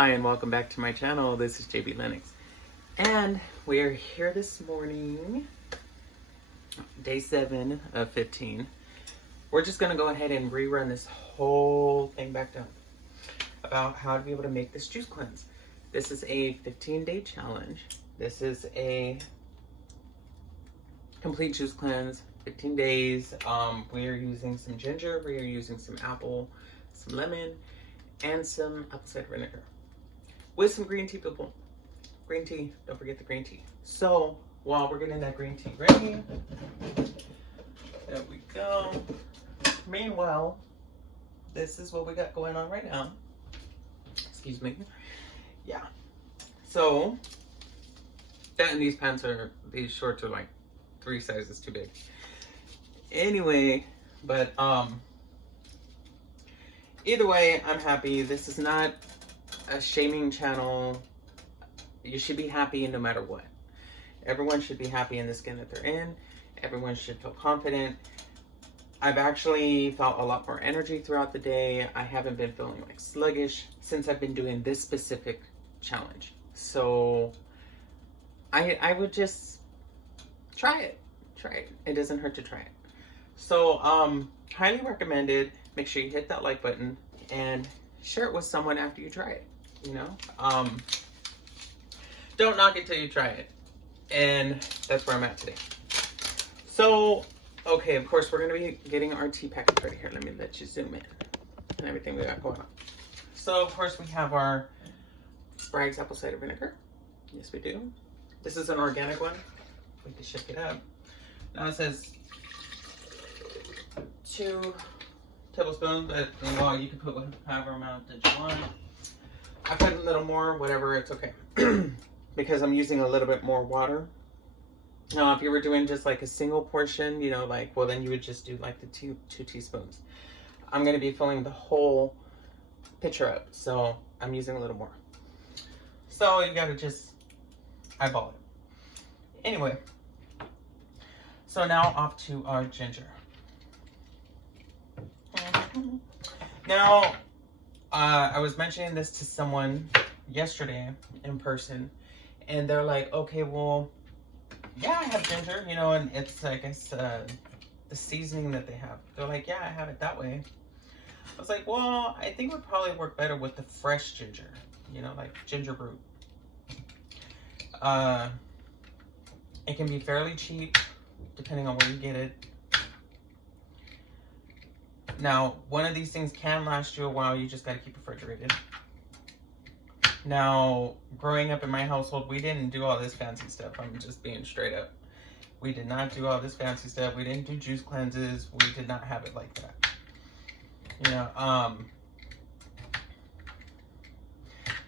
Hi and welcome back to my channel. This is Bea Lennux. And we are here this morning, day 7 of 15. We're just going to go ahead and rerun this whole thing back down about how to be able to make this juice cleanse. This is a 15-day challenge. This is a complete juice cleanse, 15 days. We are using some ginger, we are using some apple, some lemon, and some apple cider vinegar. With some green tea, people. Green tea, don't forget the green tea. So, while we're getting that green tea ready, there we go. Meanwhile, this is what we got going on right now. Excuse me. Yeah. So, that and these pants are, these shorts are like 3 sizes too big. Anyway, but, either way, I'm happy. This is not a shaming channel. You should be happy no matter what. Everyone should be happy in the skin that they're in. Everyone should feel confident. I've actually felt a lot more energy throughout the day. I haven't been feeling like sluggish since I've been doing this specific challenge. So I would just try it. Try it. It doesn't hurt to try it. So highly recommended. Make sure you hit that like button and share it with someone after you try it. You know, don't knock it till you try it. And that's where I'm at today. So, okay, of course, we're going to be getting our tea package ready here. Let me let you zoom in and everything we got going on. So, of course, we have our Sprague's apple cider vinegar. Yes, we do. This is an organic one. We can shake it up. Now it says 2 tablespoons, but well, you can put however amount that you want. I put a little more, whatever, it's okay. Because I'm using a little bit more water. Now, if you were doing just like a single portion, you know, like, well, then you would just do like the 2 teaspoons. I'm going to be filling the whole pitcher up, so I'm using a little more. So you got to just eyeball it. Anyway, so now off to our ginger. Now, I was mentioning this to someone yesterday in person, and they're like, okay, well, yeah, I have ginger, you know, and it's, I guess, the seasoning that they have. They're like, yeah, I have it that way. I was like, well, I think it would probably work better with the fresh ginger, you know, like ginger root. It can be fairly cheap, depending on where you get it. Now, one of these things can last you a while. You just got to keep refrigerated. Now, growing up in my household, we didn't do all this fancy stuff. I'm just being straight up. We did not do all this fancy stuff. We didn't do juice cleanses. We did not have it like that. You know,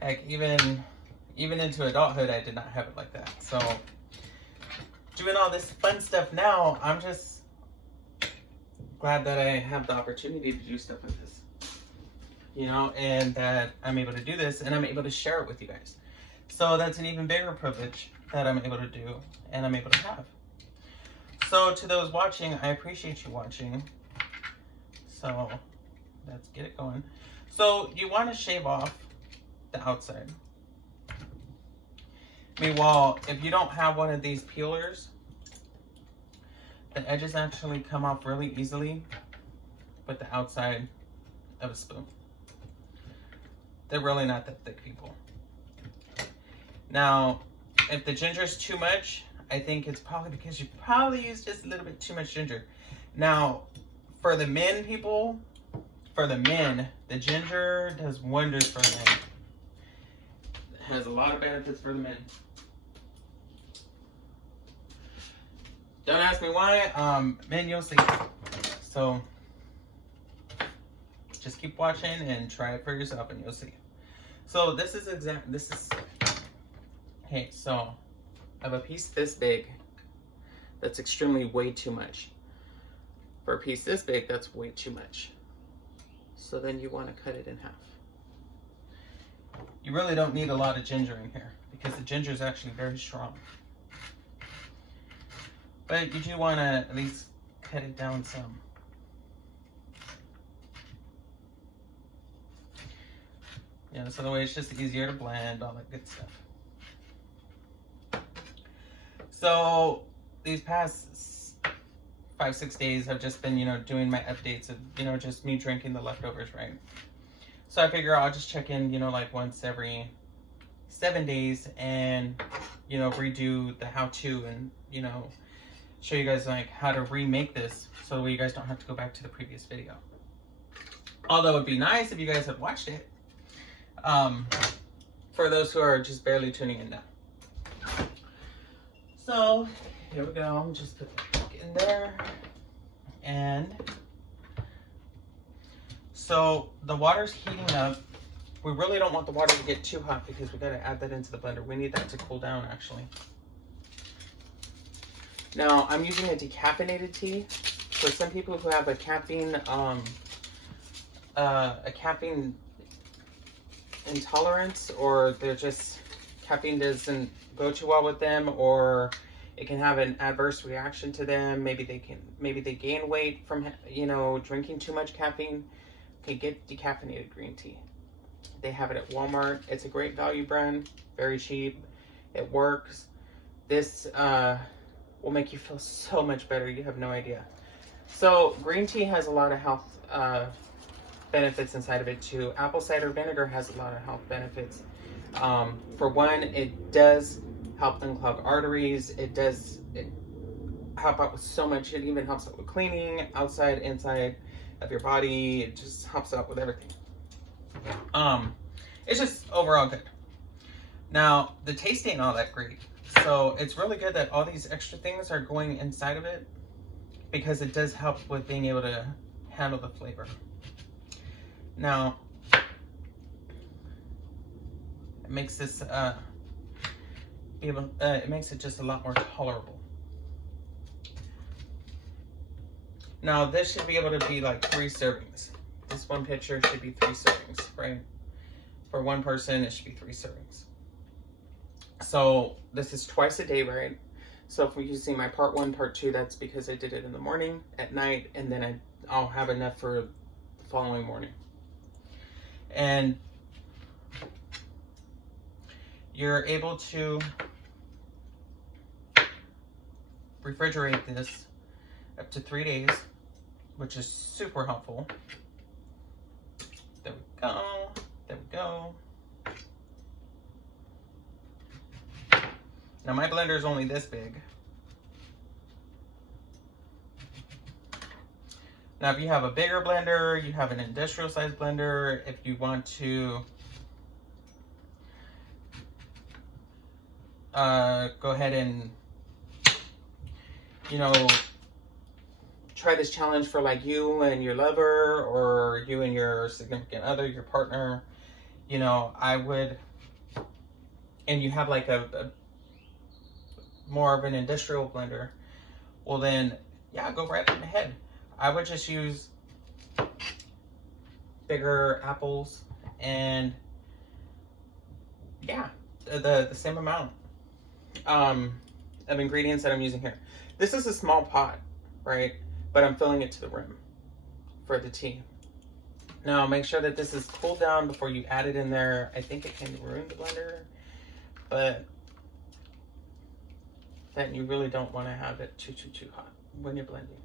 like even into adulthood, I did not have it like that. So, doing all this fun stuff now, I'm just glad that I have the opportunity to do stuff like this, you know, and that I'm able to do this and I'm able to share it with you guys. So that's an even bigger privilege that I'm able to do and I'm able to have. So to those watching, I appreciate you watching. So let's get it going. So you want to shave off the outside. Meanwhile, if you don't have one of these peelers, the edges actually come off really easily with the outside of a spoon. They're really not that thick, people. Now, if the ginger is too much, I think it's probably because you probably used just a little bit too much ginger. Now, for the men, people, the ginger does wonders for the men. It has a lot of benefits for the men. Don't ask me why, men, you'll see. So, just keep watching and try it for yourself and you'll see. So, this is, okay, so, I have a piece this big that's extremely way too much. For a piece this big, that's way too much. So then you want to cut it in half. You really don't need a lot of ginger in here because the ginger is actually very strong. But you do want to at least cut it down some. You know, so the way it's just easier to blend, all that good stuff. So these past 5-6 days I've just been, you know, doing my updates of, you know, just me drinking the leftovers, right? So I figure I'll just check in, you know, like once every 7 days and, you know, redo the how-to and, you know, show you guys like how to remake this so that you guys don't have to go back to the previous video. Although it would be nice if you guys had watched it. For those who are just barely tuning in now. So here we go. I'm just put it in there. And so the water's heating up. We really don't want the water to get too hot because we got to add that into the blender. We need that to cool down actually. Now I'm using a decaffeinated tea. For some people who have a caffeine intolerance, or they're just caffeine doesn't go too well with them, or it can have an adverse reaction to them. Maybe they gain weight from, you know, drinking too much caffeine. Okay, get decaffeinated green tea. They have it at Walmart. It's a great value brand, very cheap. It works. This will make you feel so much better. You have no idea. So green tea has a lot of health benefits inside of it too. Apple cider vinegar has a lot of health benefits. For one, it does help unclog arteries. It help out with so much. It even helps out with cleaning outside, inside of your body. It just helps out with everything. It's just overall good. Now, the taste ain't all that great. So it's really good that all these extra things are going inside of it because it does help with being able to handle the flavor. Now, it makes this it makes it just a lot more tolerable. Now, this should be able to be like 3 servings. This one pitcher should be 3 servings, right? For one person, it should be 3 servings. So this is twice a day, right? So if we're using my part 1, part 2, that's because I did it in the morning, at night, and then I'll have enough for the following morning. And you're able to refrigerate this up to 3 days, which is super helpful. There we go. There we go. Now my blender is only this big. Now if you have a bigger blender, you have an industrial size blender, if you want to go ahead and, you know, try this challenge for like you and your lover, or you and your significant other, your partner, you know, I would, and you have like a more of an industrial blender, well then, yeah, go right ahead. I would just use bigger apples and yeah, the same amount of ingredients that I'm using here. This is a small pot, right? But I'm filling it to the rim for the tea. Now make sure that this is cooled down before you add it in there. I think it can ruin the blender, but then you really don't want to have it too hot when you're blending.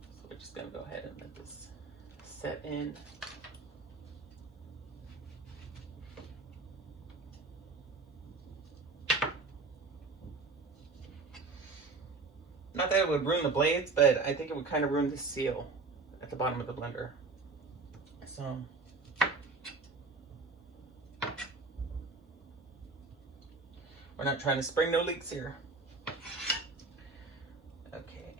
So we're just gonna go ahead and let this set in. Not that it would ruin the blades, but I think it would kind of ruin the seal at the bottom of the blender. So we're not trying to spring no leaks here. Okay.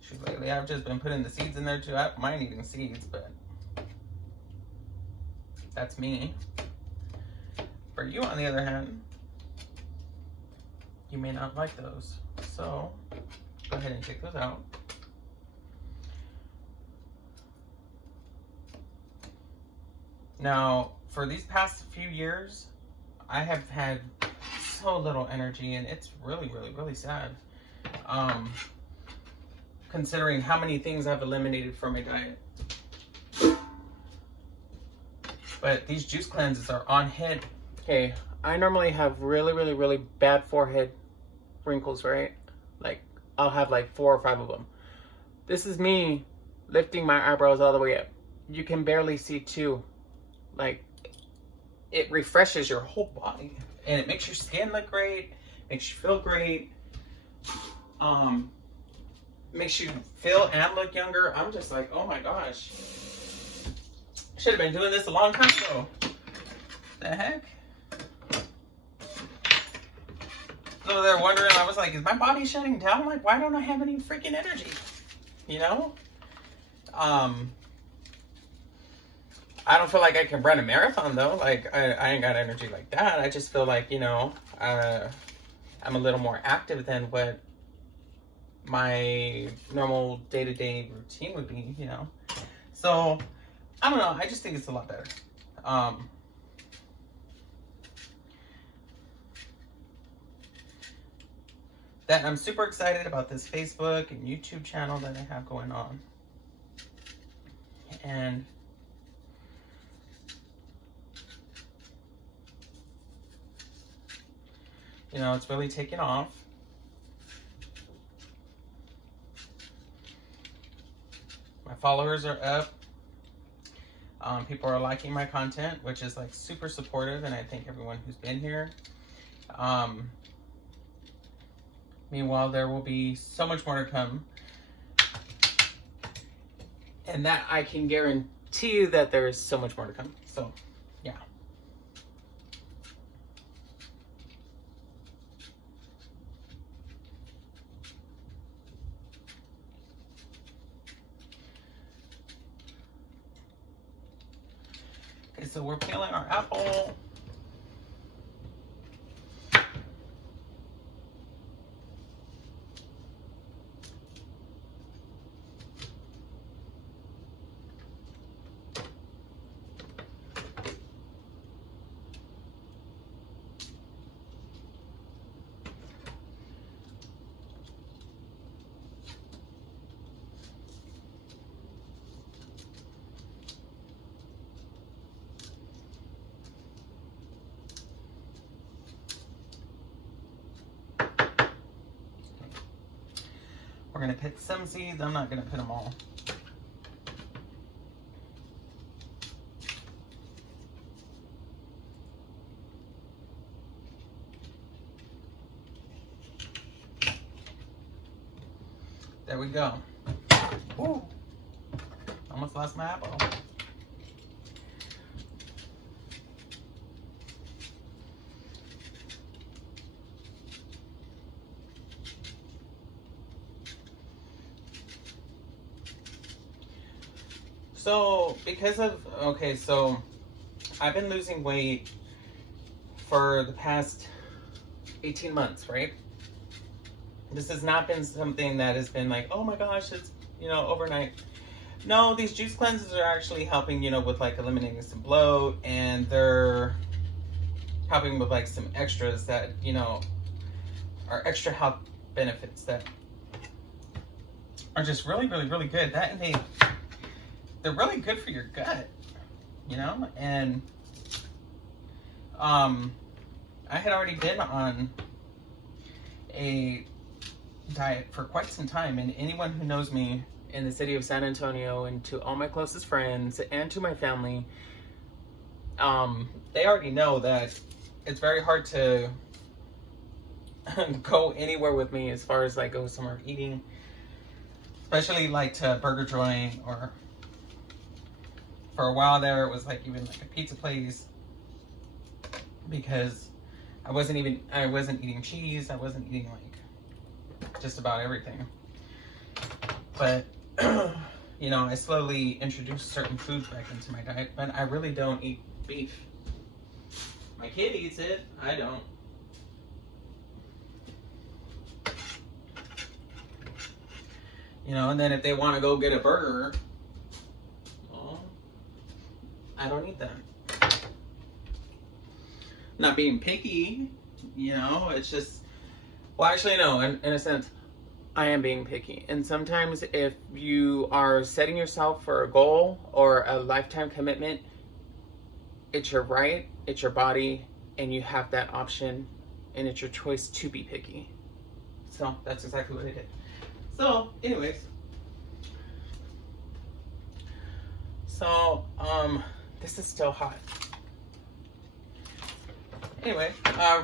Shoot, lately I've just been putting the seeds in there too. I don't mind eating seeds, but that's me. For you, on the other hand, you may not like those. So go ahead and take those out. Now, for these past few years, I have had so little energy, and it's really, really, really sad. considering how many things I've eliminated from my diet. But these juice cleanses are on hit. Okay, I normally have really bad forehead wrinkles, right? Like, I'll have like 4 or 5 of them. This is me lifting my eyebrows all the way up. You can barely see 2. Like, it refreshes your whole body. And it makes your skin look great. Makes you feel great. Makes you feel and look younger. I'm just like, oh my gosh. Should have been doing this a long time ago. The heck? So they're wondering, I was like, is my body shutting down? Like, why don't I have any freaking energy? You know? I don't feel like I can run a marathon though. Like, I ain't got energy like that. I just feel like, you know, I'm a little more active than what my normal day-to-day routine would be, you know? So, I don't know. I just think it's a lot better. That I'm super excited about this Facebook and YouTube channel that I have going on. And you know, it's really taken off. My followers are up. People are liking my content, which is like super supportive, and I thank everyone who's been here. Meanwhile, there will be so much more to come. And that I can guarantee you that there is so much more to come. So, yeah. Okay, so we're peeling our apple. We're gonna pick some seeds. I'm not gonna put them all. There we go. Ooh, almost lost my apple. So, because of, okay, so I've been losing weight for the past 18 months, right? This has not been something that has been like, oh my gosh, it's, you know, overnight. No, these juice cleanses are actually helping, you know, with like eliminating some bloat, and they're helping with like some extras that, you know, are extra health benefits that are just really good. That, and they're really good for your gut, you know? And I had already been on a diet for quite some time, and anyone who knows me in the city of San Antonio, and to all my closest friends and to my family, they already know that it's very hard to go anywhere with me as far as like go somewhere eating, especially like to a burger joint, or for a while there it was like even like a pizza place, because I wasn't eating cheese, I wasn't eating like just about everything. But you know, I slowly introduced certain foods back into my diet, but I really don't eat beef. My kid eats it, I don't. You know, and then if they want to go get a burger, well, I don't eat that. Not being picky, you know, it's just, well, actually, no, in a sense, I am being picky. And sometimes if you are setting yourself for a goal or a lifetime commitment, it's your right, it's your body, and you have that option, and it's your choice to be picky. So that's exactly what I did. So anyways, so this is still hot. Anyway,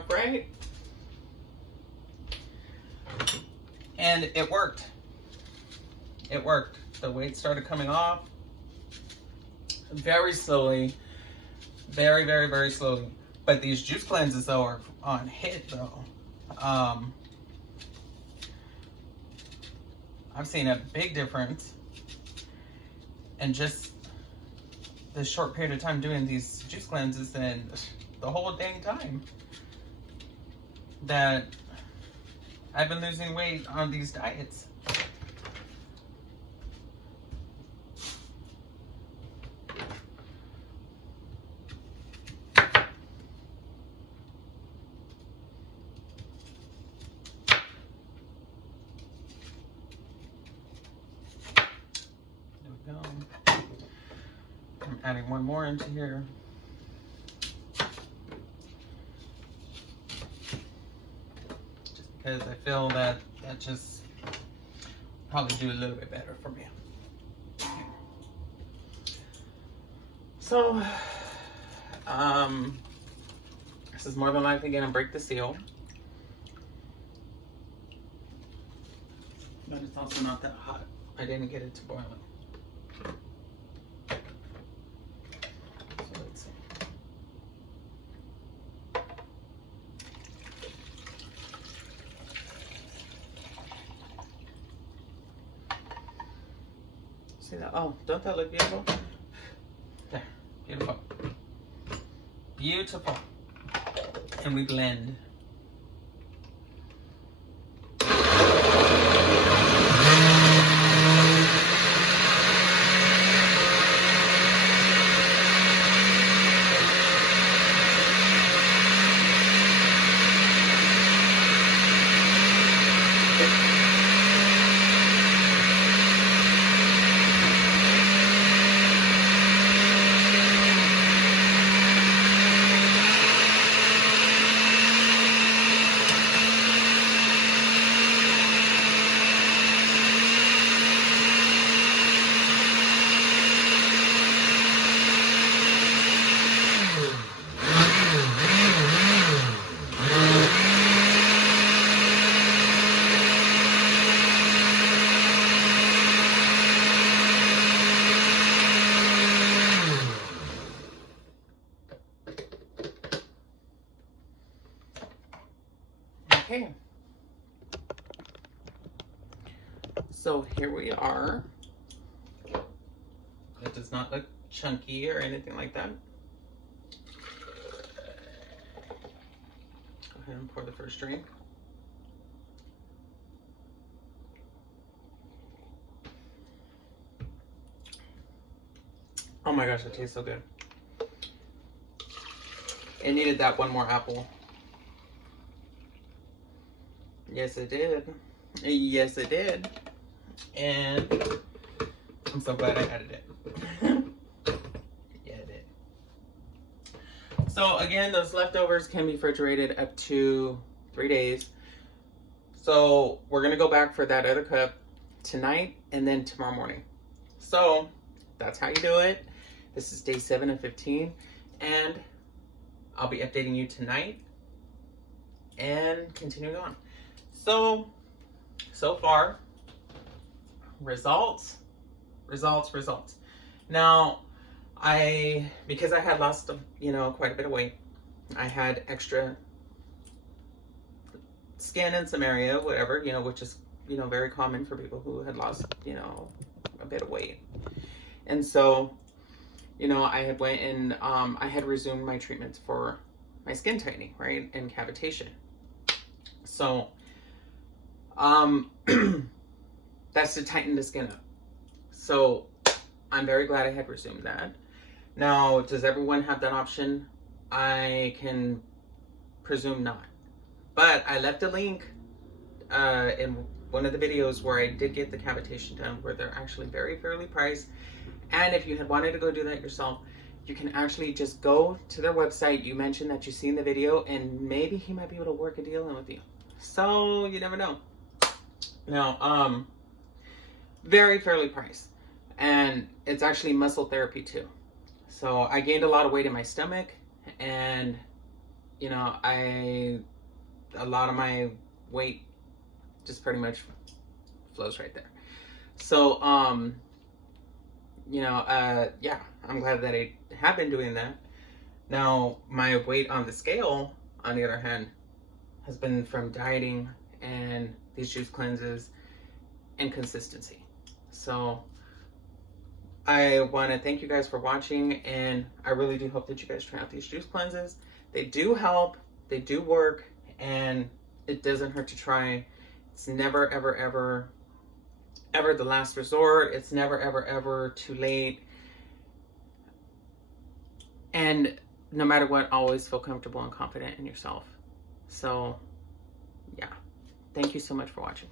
right? And it worked. It worked. The weight started coming off very slowly. Very, very, very slowly. But these juice cleanses, though, are on hit, though. I've seen a big difference in just this short period of time doing these juice cleanses than the whole dang time that I've been losing weight on these diets. There we go. I'm adding one more into here. Because I feel that just probably do a little bit better for me. So, this is more than likely gonna break the seal. But it's also not that hot. I didn't get it to boiling. So let's see. See that? Oh, don't that look beautiful? There, beautiful. Beautiful. And we blend. Okay, so here we are. It does not look chunky or anything like that. Go ahead and pour the first drink. Oh my gosh, it tastes so good. It needed that one more apple. Yes, it did. Yes, it did. And I'm so glad I added it. Yeah, it did. So again, those leftovers can be refrigerated up to 3 days. So we're gonna go back for that other cup tonight and then tomorrow morning. So that's how you do it. This is day 7 of 15, and I'll be updating you tonight and continuing on. So far, results. Now, because I had lost, quite a bit of weight, I had extra skin in some area, whatever, which is, very common for people who had lost, a bit of weight. And so, I had went and I had resumed my treatments for my skin tightening, right, and cavitation. So, that's to tighten the skin up. So I'm very glad I had resumed that. Now, does everyone have that option? I can presume not. But I left a link in one of the videos where I did get the cavitation done, where they're actually very fairly priced. And if you had wanted to go do that yourself, you can actually just go to their website. You mentioned that you've seen the video, and maybe he might be able to work a deal in with you. So you never know. Now, very fairly priced, and it's actually muscle therapy too. So I gained a lot of weight in my stomach, and you know, a lot of my weight just pretty much flows right there. So you know, yeah, I'm glad that I have been doing that. Now my weight on the scale, on the other hand, has been from dieting and these juice cleanses and consistency. So I want to thank you guys for watching, and I really do hope that you guys try out these juice cleanses. They do help, they do work, and it doesn't hurt to try. It's never, ever, ever, ever the last resort. It's never, ever, ever too late. And no matter what, always feel comfortable and confident in yourself. So, yeah. Thank you so much for watching.